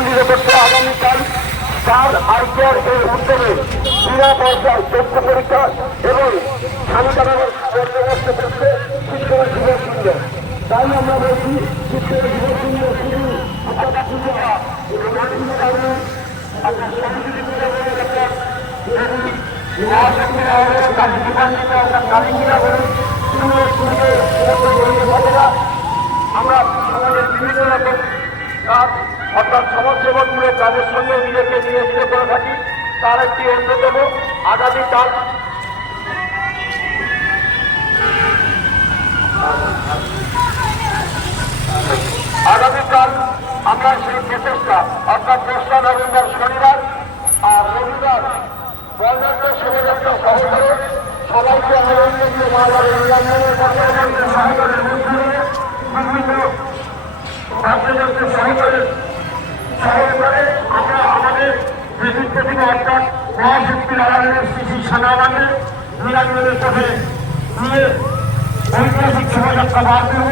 উৎফুল্লিত করতে আগামীকাল স্টার আইকেয়ার এই উদ্যোগে বিনা পয়সায় চক্ষু পরীক্ষা এবং স্বামীকানগর বন্দোবস্ত করছে শিক্ষকের জীবন সুন্দর। তাই আমরা বলছি শিক্ষকের জীবন সুন্দর শুধু আপনার পুজো আমরা সমাজের বিভিন্ন রকম কাজ অর্থাৎ সমাজসেবকমূলক কাজের সঙ্গে নিজেকে নিয়োজিত করে থাকি। তার একটি অন্যতম আগামীকাল আমরা সেই প্রচেষ্টা অর্থাৎ 1রা নভেম্বর শনিবার আর রবিবার বর্ণাঢ্য শোভাযাত্রা সহ করে সবাইকে আনন্দ দিয়ে মালদার ইংল্যান্ডের সহকারের বিভিন্ন রাজ্যযন্ত্র সহকারের সহকারে আমরা আমাদের বিভিন্ন থেকে অর্থাৎ মহাশক্তির আড়ালের শ্রী সেনাবাহিনী মিলানের পথে নিয়ে ঐতিহাসিক শোভাযাত্রা বার করব।